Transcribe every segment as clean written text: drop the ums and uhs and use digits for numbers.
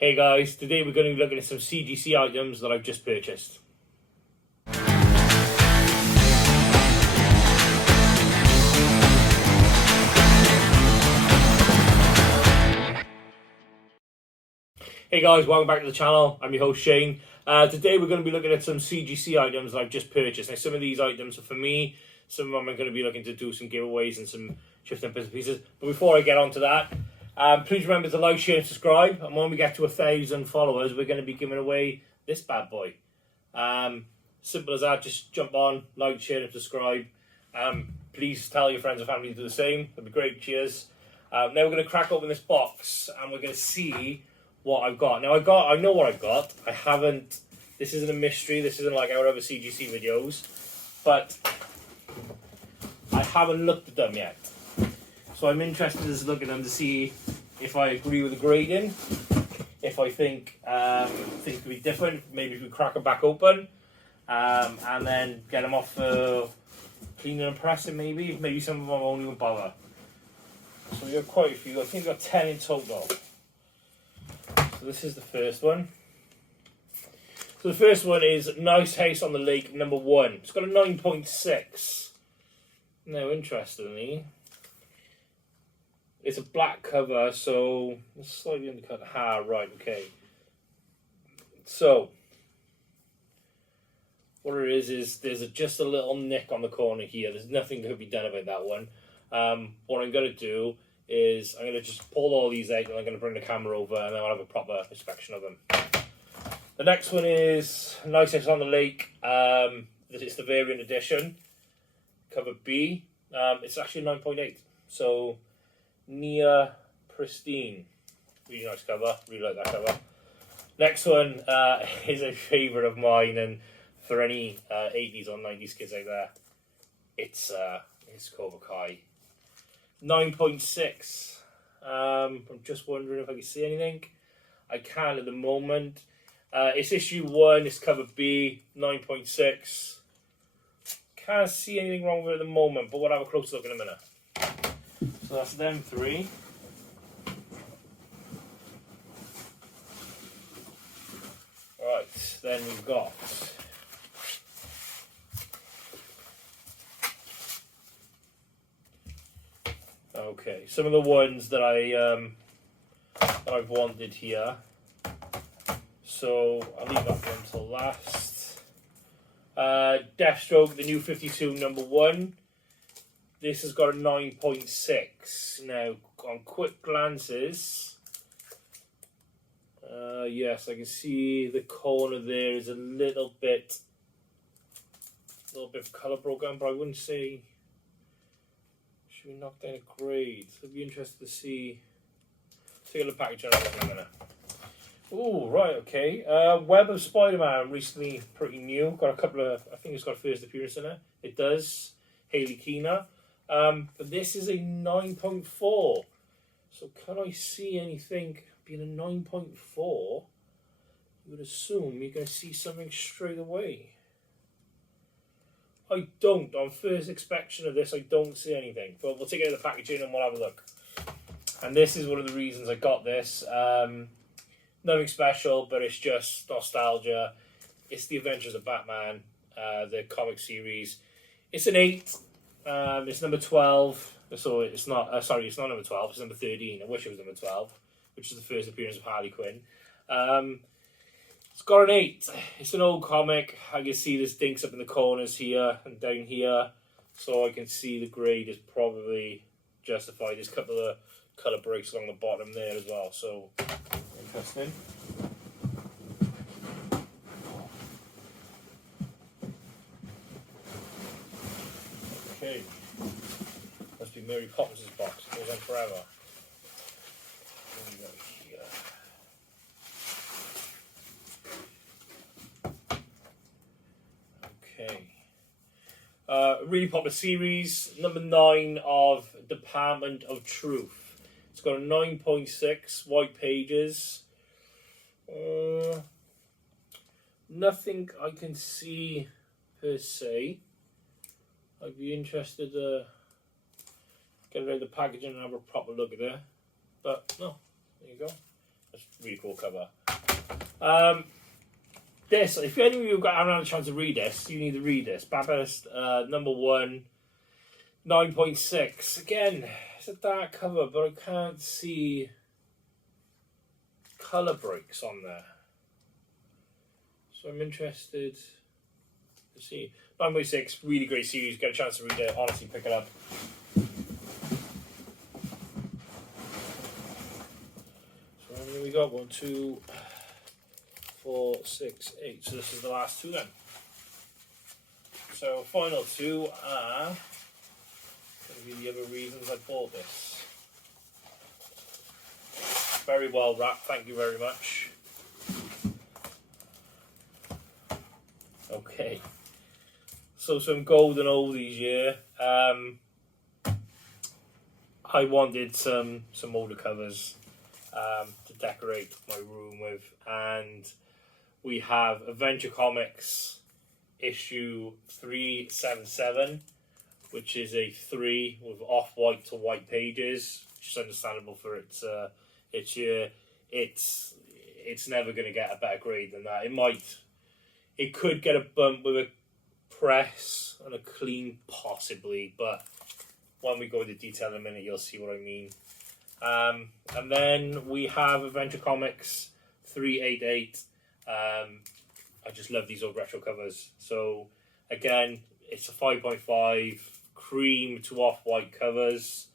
Hey guys, today we're going to be looking at some CGC items that I've just purchased. Hey guys, welcome back to the channel. I'm your host Shane. Today we're going to be looking at some CGC items that I've just purchased. Now some of these items are for me, some of them I'm going to be looking to do some giveaways and some shifting bits and pieces. But before I get on to that, please remember to like, share and subscribe. And when we get to 1,000 followers, we're going to be giving away this bad boy. Simple as that, just jump on, like, share and subscribe. Please tell your friends and family to do the same. That'd be great, cheers. Now we're going to crack open this box and we're going to see what I've got. Now I know what I've got. I haven't, this isn't a mystery, this isn't like our other CGC videos, but I haven't looked at them yet. So I'm interested in looking at them to see if I agree with the grading, if I think things could be different, maybe if we crack them back open, and then get them off for cleaning and pressing maybe some of them I won't even bother. So we got quite a few, I think we've got 10 in total. So this is the first one. So the first one is Nice House on the Lake #1. It's got a 9.6. Now, interestingly, it's a black cover, so it's slightly undercut. Right, okay. So, what it is there's just a little nick on the corner here. There's nothing that could be done about that one. What I'm going to do is I'm going to just pull all these out and I'm going to bring the camera over and then I'll have a proper inspection of them. The next one is Nice House on the Lake. It's the variant edition. Cover B. It's actually 9.8. So, near pristine. Really nice cover. Really like that cover. Next one is a favourite of mine, and for any 80s or 90s kids out there, it's Cobra Kai. 9.6. I'm just wondering if I can see anything. I can't at the moment. It's issue 1, it's cover B, 9.6. Can't see anything wrong with it at the moment, but we'll have a close look in a minute. So that's them 3. Right, then we've got okay, some of the ones that I've wanted here. So I'll leave that one until last. Deathstroke, the new 52 #1. This has got a 9.6. Now, on quick glances, yes, I can see the corner there is a little bit colour broken, but I wouldn't say. Should we knock down a grade? So I'd be interested to see. Take a look at the packaging in a minute. Oh, right, okay. Web of Spider-Man, recently pretty new. Got a couple of, I think it's got a first appearance in it. It does. Hayley Keener. But this is a 9.4. So can I see anything being a 9.4? You would assume you're going to see something straight away. I don't. On first inspection of this, I don't see anything. But we'll take it out of the packaging and we'll have a look. And this is one of the reasons I got this. Nothing special, but it's just nostalgia. It's the Adventures of Batman, the comic series. It's an 8. It's number 12. So it's not. Sorry, it's not number 12. It's number 13. I wish it was number 12, which is the first appearance of Harley Quinn. It's got an 8. It's an old comic. I can see there's dinks up in the corners here and down here, so I can see the grade is probably justified. There's a couple of colour breaks along the bottom there as well. So interesting. Okay. Must be Mary Poppins' box. It goes on forever. What do we got here? Okay. Really popular series. Number 9 of Department of Truth. It's got a 9.6, white pages. Nothing I can see per se. I'd be interested to get rid of the packaging and have a proper look at it. But no, there you go. That's a really cool cover. This, if any of you haven't had a chance to read this, you need to read this. Bathurst, number 1, 9.6. Again, it's a dark cover, but I can't see colour breaks on there. So I'm interested to see. 9.6, really great series. Get a chance to read it. Honestly, pick it up. So here we go. 1, 2, 4, 6, 8. So this is the last 2 then. So final 2 are going to be the other reasons I bought this. Very well wrapped. Thank you very much. Okay. So some golden oldies here. I wanted some older covers to decorate my room with, and we have Avenger Comics issue 377, which is a 3 with off-white to white pages, which is understandable for its year. It's never going to get a better grade than that. It could get a bump with a press and a clean, possibly, but when we go into detail in a minute, you'll see what I mean. And then we have Adventure Comics 388. I just love these old retro covers. So again, it's a 5.5 cream to off-white covers.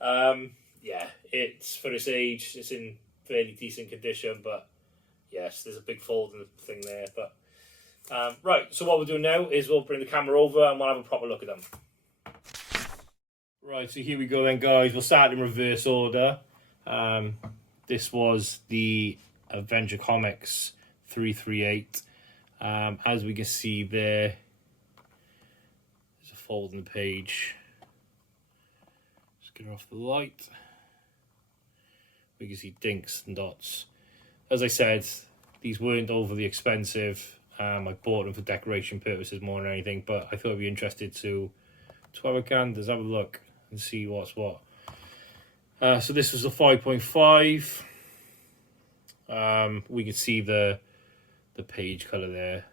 Yeah, it's for its age, it's in fairly decent condition, but yes, there's a big folding thing there. But right, so what we'll do now is we'll bring the camera over and we'll have a proper look at them. Right, so here we go then, guys. We'll start in reverse order. This was the Avenger Comics 338. As we can see there, there's a fold in the page. Just get her off the light. We can see dinks and dots. As I said, these weren't overly expensive. I bought them for decoration purposes more than anything, but I thought it'd be interested to have a gander, have a look and see what's what. So this was the 5.5. We can see the page color there.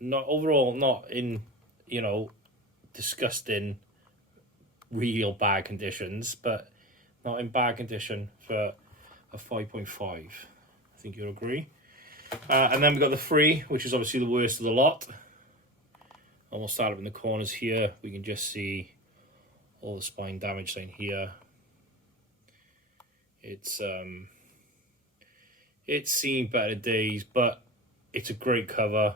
Not overall, not in, you know, disgusting, real bad conditions, but not in bad condition for a 5.5. I think you'll agree. And then we got the 3, which is obviously the worst of the lot. And we'll start up in the corners here. We can just see all the spine damage line here. It's seen better days, but it's a great cover.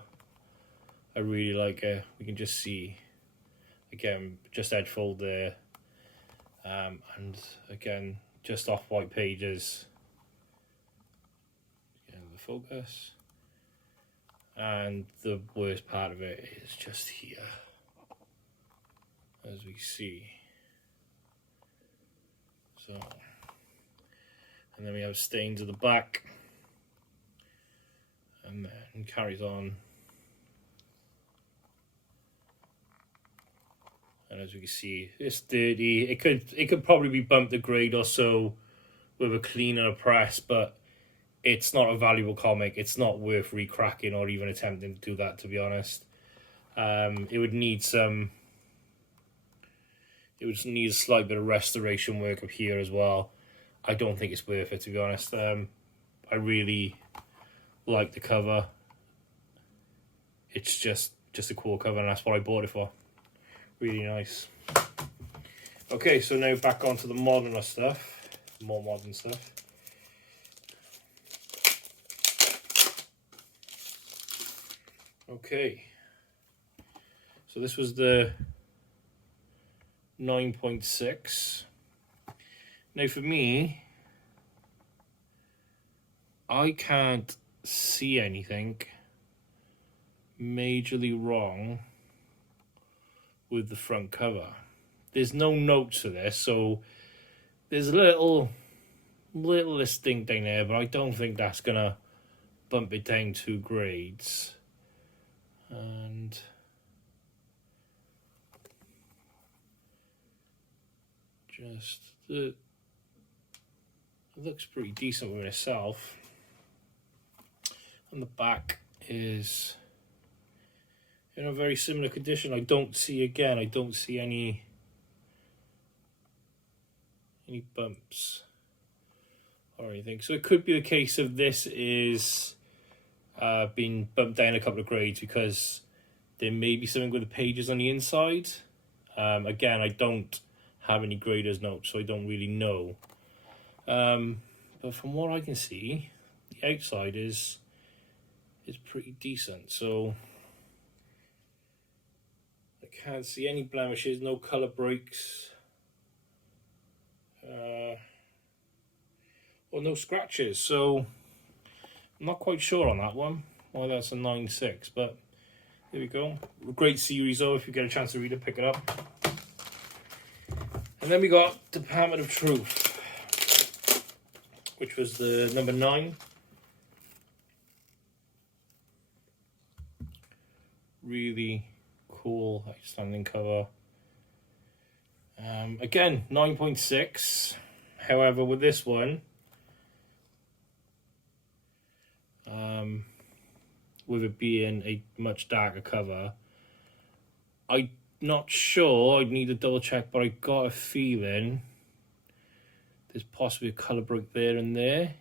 I really like it. We can just see, again, just edge fold there. And again, just off white pages. Again, the focus. And the worst part of it is just here, as we see. So, and then we have stains at the back, and then carries on. And as we can see, it's dirty. It could probably be bumped a grade or so with a clean and a press, but it's not a valuable comic. It's not worth recracking or even attempting to do that, to be honest. It would need a slight bit of restoration work up here as well. I don't think it's worth it, to be honest. I really like the cover. It's just a cool cover, and that's what I bought it for. Really nice. Okay, so now back onto the moderner stuff. More modern stuff. Okay, so this was the 9.6. Now for me, I can't see anything majorly wrong with the front cover. There's no notes to this, so there's a little distinct thing there, but I don't think that's gonna bump it down 2 grades. And just It looks pretty decent with itself. And the back is in a very similar condition. I don't see any bumps or anything. So it could be a case of this is being bumped down a couple of grades because there may be something with the pages on the inside. Again, I don't have any graders notes, so I don't really know. But from what I can see, the outside is pretty decent. So I can't see any blemishes, no colour breaks, or no scratches. So I'm not quite sure on that one why that's a 9.6, but there we go. Great series though. If you get a chance to read it, pick it up. And then we got Department of Truth, which was the number 9. Really cool, outstanding cover. Again, 9.6. However, with this one, with it being a much darker cover, I'm not sure, I'd need to double check, but I got a feeling there's possibly a colour break there and there.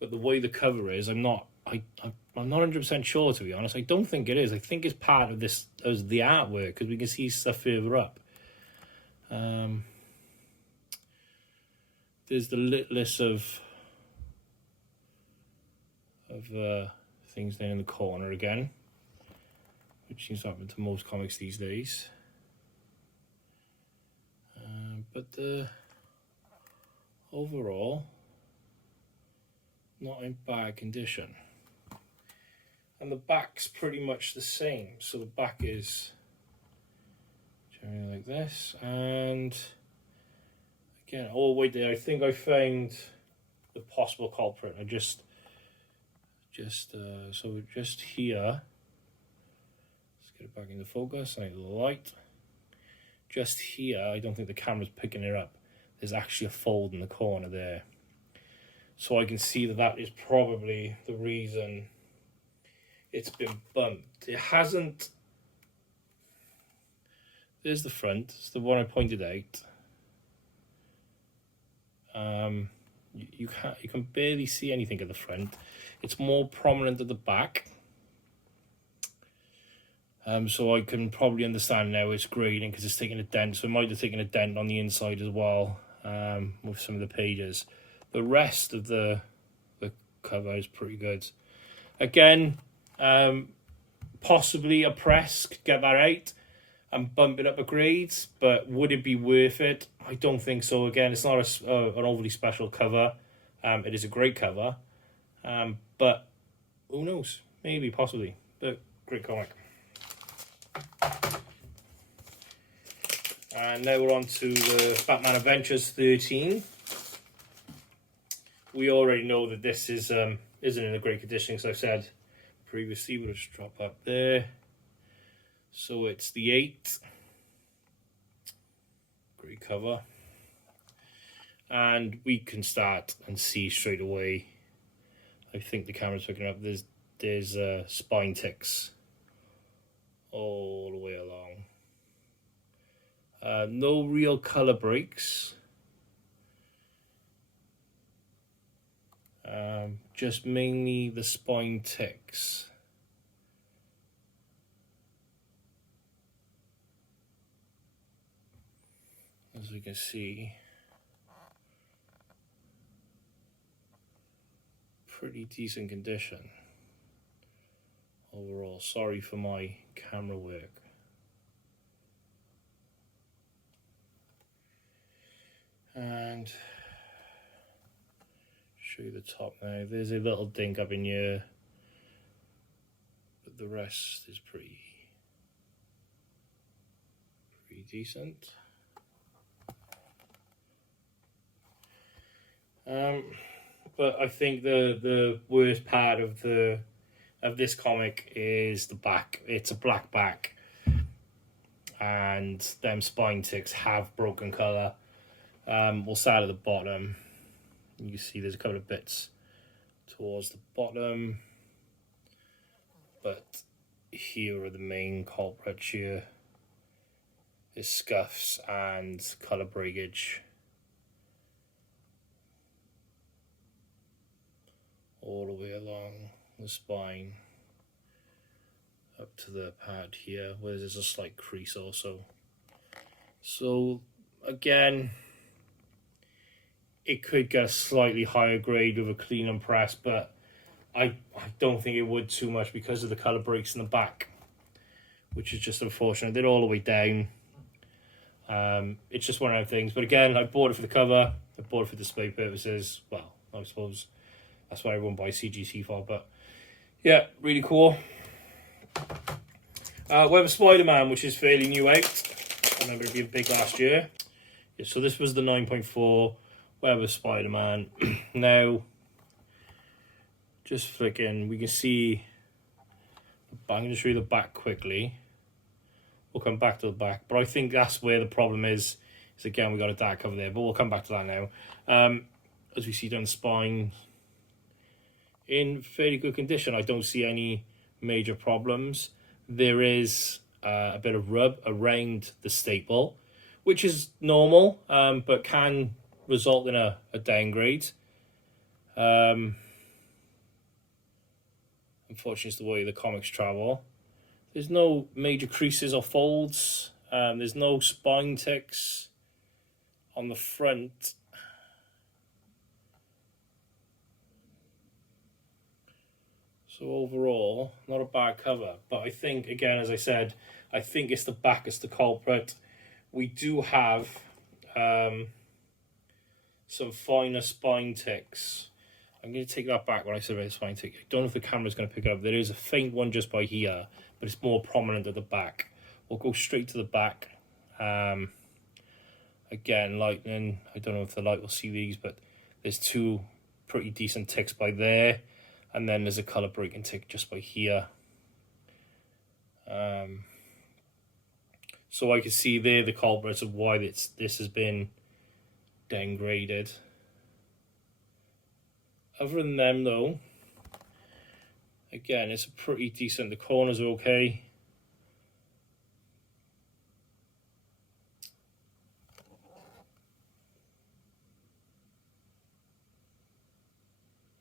But the way the cover is, I'm not 100% sure, to be honest. I don't think it is. I think it's part of this as the artwork, because we can see stuff further up. There's the lit list of things down in the corner again, which seems to happen to most comics these days. But overall, not in bad condition. And the back's pretty much the same. So the back is generally like this, and again, all the way there, I think I found the possible culprit. I just here, let's get it back into focus. I need a little light. Just here, I don't think the camera's picking it up. There's actually a fold in the corner there. So I can see that is probably the reason it's been bumped. It hasn't. There's the front. It's the one I pointed out. You can barely see anything at the front. It's more prominent at the back. So I can probably understand now it's grading because it's taking a dent. So it might have taken a dent on the inside as well, with some of the pages. The rest of the cover is pretty good. Again, possibly a press could get that out and bump it up a grade, but would it be worth it? I don't think so. Again, it's not an overly special cover. It is a great cover, but who knows? Maybe, possibly, but great comic. And now we're on to the Batman Adventures 13. We already know that this is isn't in a great condition, as I've said previously. We'll just drop that there. So it's the 8. Great cover. And we can start and see straight away. I think the camera's picking up. There's spine ticks all the way along. No real colour breaks. Just mainly the spine ticks. As we can see, pretty decent condition overall. Sorry for my camera work. And show you the top now. There's a little dink up in here, but the rest is pretty decent. But I think the worst part of this comic is the back. It's a black back. and them spine ticks have broken colour. We'll start at the bottom. You can see there's a couple of bits towards the bottom, but here are the main culprits. Here is scuffs and colour breakage all the way along the spine up to the pad here, where there's a slight crease also. So again, it could get a slightly higher grade with a clean and press, but I don't think it would too much because of the colour breaks in the back, which is just unfortunate. They're all the way down. It's just one of those things. But again, I bought it for the cover. I bought it for display purposes. Well, I suppose that's why everyone buys CGC for. But yeah, really cool. We have a Spider-Man, which is fairly new out. I remember it being big last year. Yeah, so this was the 9.4 Web of Spider-Man. Now, just flicking, we can see, I'm going to show you the back quickly. We'll come back to the back, but I think that's where the problem is again, we got a dark cover there, but we'll come back to that now. As we see down the spine, in fairly good condition. I don't see any major problems. There is a bit of rub around the staple, which is normal, but can result in a downgrade. Unfortunately, it's the way the comics travel. There's no major creases or folds. There's no spine ticks on the front. So overall, not a bad cover. But I think, again, as I said, I think it's the back is the culprit. We do have some finer spine ticks. I'm going to take that back when I said about the spine tick. I don't know if the camera's going to pick it up. There is a faint one just by here, but it's more prominent at the back. We'll go straight to the back. Again, lightning. I don't know if the light will see these, but there's two pretty decent ticks by there. And then there's a colour breaking tick just by here. So I can see there the culprits of why this has been downgraded. Other than them though, again, it's a pretty decent, the corners are okay.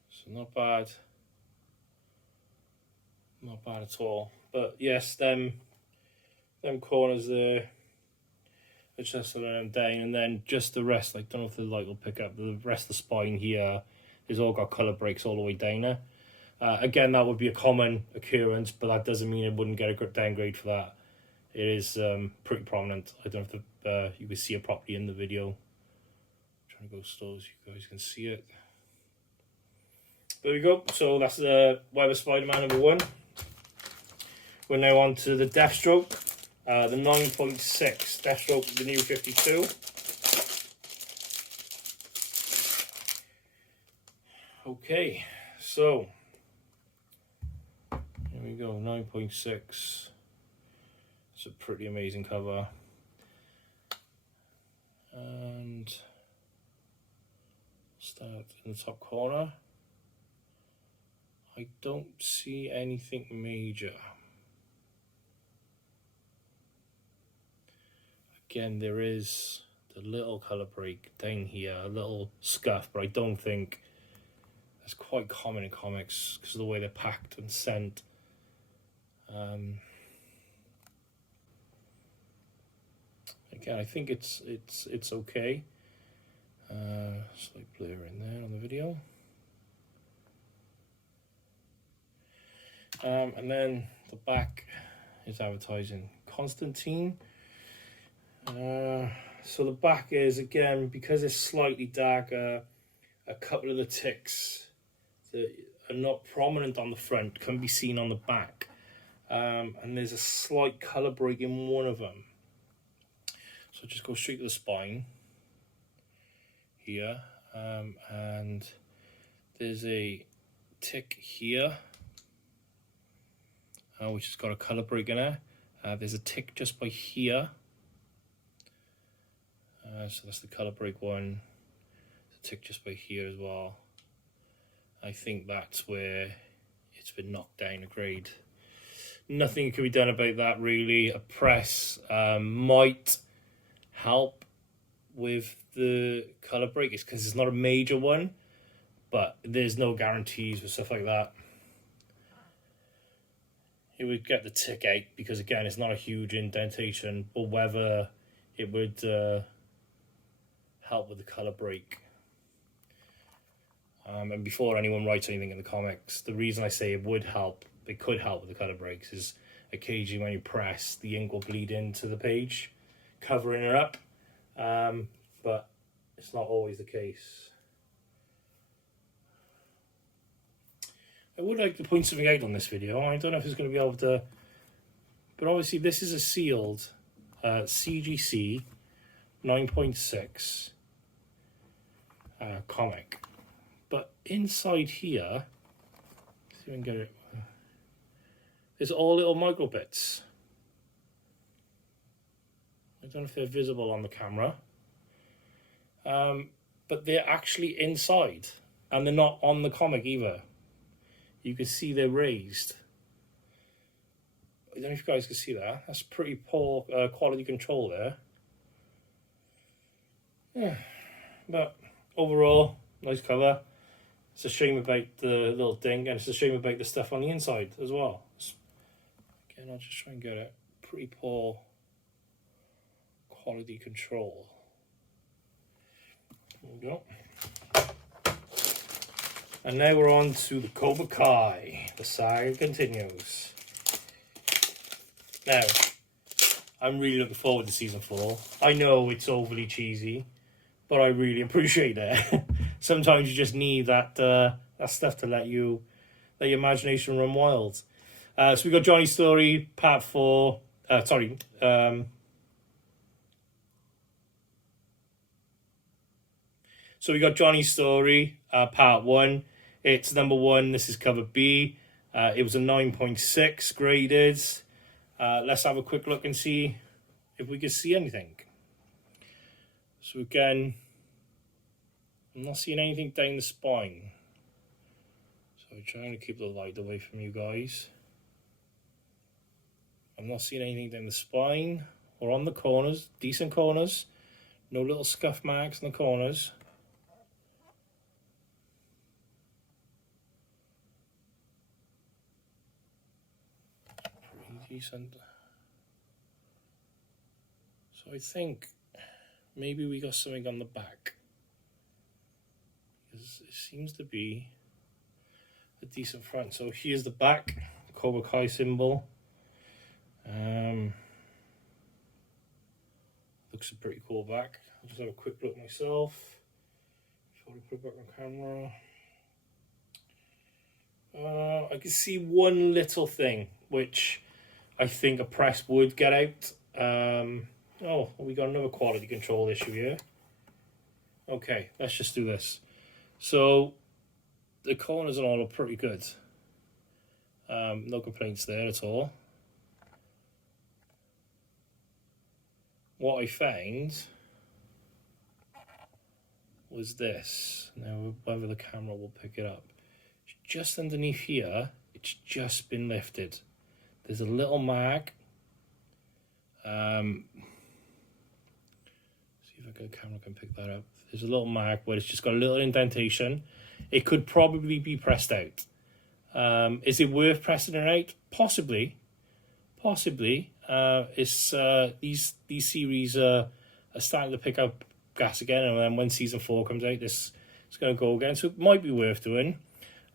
So not bad. Not bad at all. But yes, them corners there, it's just letting them down, and then just the rest, I don't know if the light will pick up, the rest of the spine here is all got colour breaks all the way down there. Again, that would be a common occurrence, but that doesn't mean it wouldn't get a downgrade for that. It is pretty prominent. I don't know if you can see it properly in the video. I'm trying to go slow so you guys can see it. There we go. So that's the Web of Spider-Man #1. We're now on to the Deathstroke, the 9.6 Deathstroke, the new 52. Okay, so here we go, 9.6. It's a pretty amazing cover. And start in the top corner. I don't see anything major. Again, there is the little colour break down here, a little scuff, but I don't think that's quite common in comics because of the way they're packed and sent. Again, I think it's okay. Slight blur in there on the video. And then the back is advertising Constantine. So the back is, again, because it's slightly darker, a couple of the ticks that are not prominent on the front can be seen on the back. And there's a slight colour break in one of them. So just go straight to the spine here. And there's a tick here, which has got a colour break in it. There's a tick just by here. So that's the colour break one. There's a tick just by here as well. I think that's where it's been knocked down a grade. Nothing can be done about that really. A press might help with the colour break. It's because it's not a major one, but there's no guarantees with stuff like that. It would get the tick out because again it's not a huge indentation, but whether it would help with the colour break. And before anyone writes anything in the comics, the reason I say it would help, it could help with the colour breaks, is occasionally when you press, the ink will bleed into the page, covering it up. But it's not always the case. I would like to point something out on this video. I don't know if it's going to be able to, but obviously this is a sealed CGC 9.6 comic. But inside here, see if I can get it, there's all little micro bits. I don't know if they're visible on the camera, but they're actually inside, and they're not on the comic either. You can see they're raised. I don't know if you guys can see that. That's pretty poor quality control there. Yeah, but overall, nice cover. It's a shame about the little ding, and it's a shame about the stuff on the inside as well. Again, I'll just try and get it. Pretty poor quality control. There we go. And now we're on to the Cobra Kai. The saga continues. Now, I'm really looking forward to season 4. I know it's overly cheesy, but I really appreciate it. Sometimes you just need that that stuff to let your imagination run wild. So we got Johnny's Story, part 4. So we got Johnny's Story, part 1. It's number 1. This is cover B. It was a 9.6 graded. Let's have a quick look and see if we can see anything. So again, I'm not seeing anything down the spine. So I'm trying to keep the light away from you guys. I'm not seeing anything down the spine or on the corners. Decent corners. No little scuff marks in the corners. Decent. So I think maybe we got something on the back, because it seems to be a decent front. So here's the back, Cobra Kai symbol. Looks a pretty cool back. I'll just have a quick look myself before I put it back on camera. I can see one little thing which I think a press would get out. Oh, we got another quality control issue here. Okay, let's just do this. So the corners and all are pretty good. No complaints there at all. What I found was this. Now, whether the camera will pick it up. Just underneath here, it's just been lifted. There's a little mark. See if the camera can pick that up. There's a little mark where it's just got a little indentation. It could probably be pressed out. Is it worth pressing it out? Possibly. It's these series are starting to pick up gas again, and then when season 4 comes out, this is going to go again. So it might be worth doing.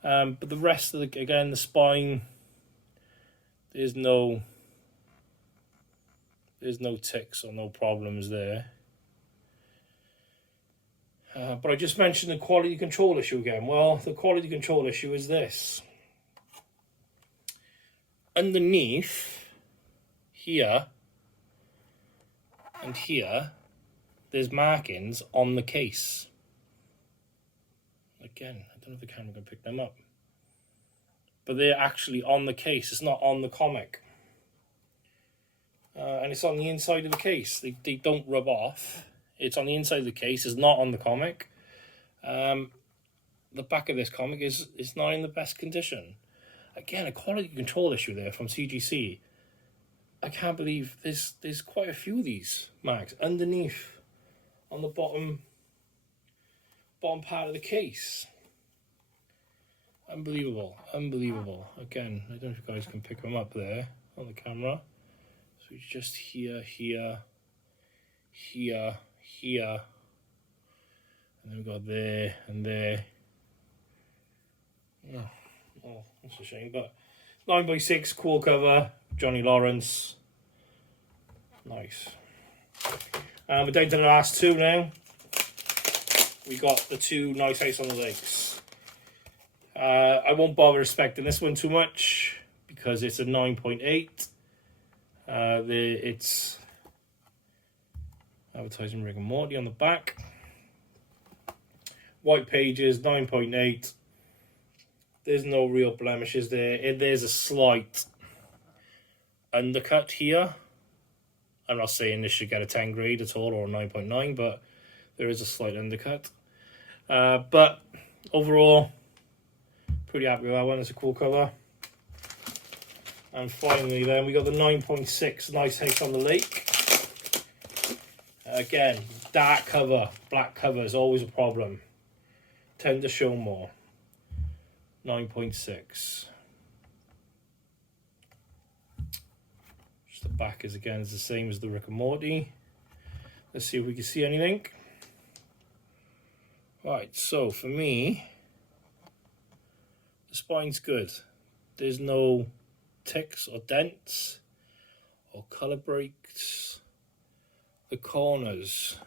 But the rest of the spine. There's no ticks or no problems there. But I just mentioned the quality control issue again. Well, the quality control issue is this. Underneath here and here, there's markings on the case. Again, I don't know if the camera can pick them up. But they're actually on the case. It's not on the comic. and it's on the inside of the case. They don't rub off. It's on the inside of the case. It's not on the comic. The back of this comic is not in the best condition. Again, a quality control issue there from CGC. I can't believe there's quite a few of these mags underneath on the bottom part of the case. Unbelievable. Again, I don't know if you guys can pick them up there on the camera. So it's just here, and then we've got there and there. Oh, that's a shame, but 9x6 cool cover, Johnny Lawrence. Nice. We're down to the last two now. We got the two Nice Ice on the Lakes. I won't bother respecting this one too much because it's a 9.8. It's Advertisement Rick and Morty on the back. White pages, 9.8. There's no real blemishes there. There's a slight undercut here. I'm not saying this should get a 10 grade at all or a 9.9, but there is a slight undercut. But overall, pretty happy with that one. It's a cool cover. And finally then, we got the 9.6 Nice Ice on the Lake. Again, dark cover, black cover is always a problem. Tend to show more. 9.6. Just the back is again the same as the Rick and Morty. Let's see if we can see anything. Right, so for me, the spine's good. There's no ticks or dents or colour breaks. The corners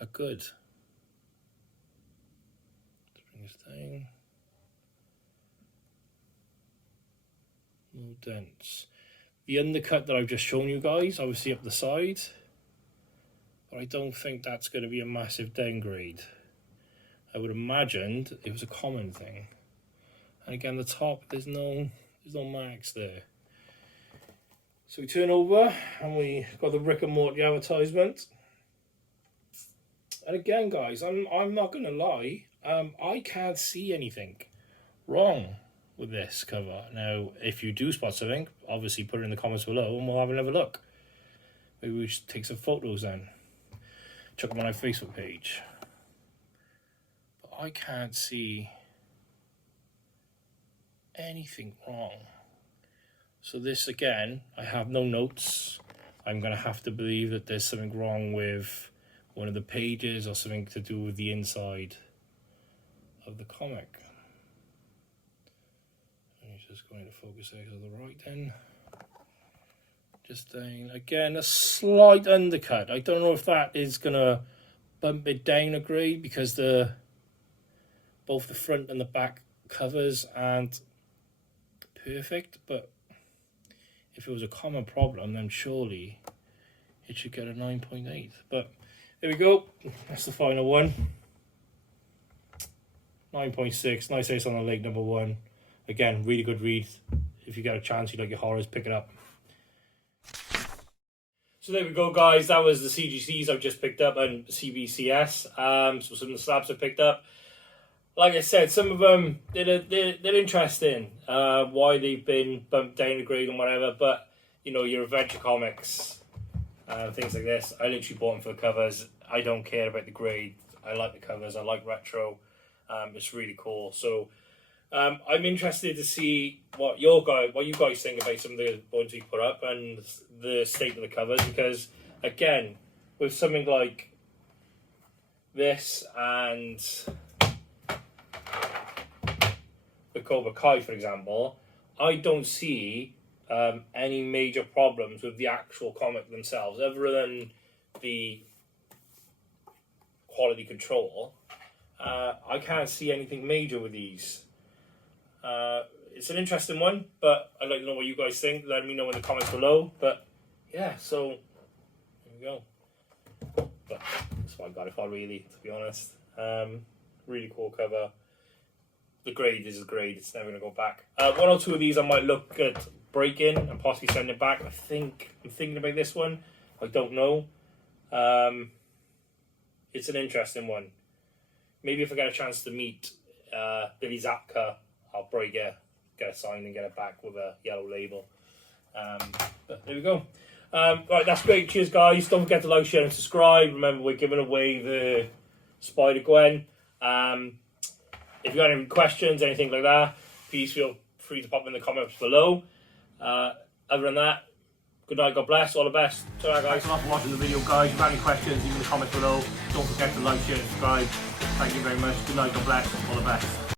are good. Let's bring this down. No dents. The undercut that I've just shown you guys, obviously up the side, but I don't think that's going to be a massive downgrade. I would imagine it was a common thing. And again, the top, there's no marks there. So we turn over and we got the Rick and Morty advertisement. And again, guys, I'm not going to lie, I can't see anything wrong with this cover. Now, if you do spot something, obviously put it in the comments below and we'll have another look. Maybe we should take some photos then. Check them on our Facebook page. But I can't see anything wrong. So this, again, I have no notes. I'm going to have to believe that there's something wrong with one of the pages or something to do with the inside of the comic. Just going to focus out to the right then. Just down again, a slight undercut. I don't know if that is gonna bump it down a grade because both the front and the back covers aren't perfect, but if it was a common problem, then surely it should get a 9.8. But there we go. That's the final one. 9.6. Nice Ice on the Lake, number 1. Again, really good read. If you get a chance, you like your horrors, pick it up. So there we go, guys. That was the CGCs I've just picked up and CBCS. So some of the slabs I picked up. Like I said, some of them, they're interesting. Why they've been bumped down a grade and whatever. But, you know, your Avenger Comics, things like this. I literally bought them for the covers. I don't care about the grade. I like the covers. I like retro. It's really cool. So I'm interested to see what you guys think about some of the ones we put up and the state of the covers, because again, with something like this and the Cobra Kai, for example, I don't see any major problems with the actual comic themselves, other than the quality control. I can't see anything major with these. It's an interesting one, but I'd like to know what you guys think. Let me know in the comments below. But yeah, so there we go. But that's what I got it for, really, to be honest. Really cool cover. The grade is a grade, it's never going to go back. One or two of these I might look at break-in and possibly send it back. I'm thinking about this one. I don't know. It's an interesting one. Maybe if I get a chance to meet Billy Zapka, I'll break it, get it signed and get it back with a yellow label. But there we go. Right, that's great. Cheers, guys. Don't forget to like, share, and subscribe. Remember, we're giving away the Spider-Gwen. If you got any questions, anything like that, please feel free to pop in the comments below. Other than that, good night, God bless, all the best. So, guys, thanks a lot for watching the video, guys. If you have any questions, leave in the comments below. Don't forget to like, share, and subscribe. Thank you very much. Good night, God bless, all the best.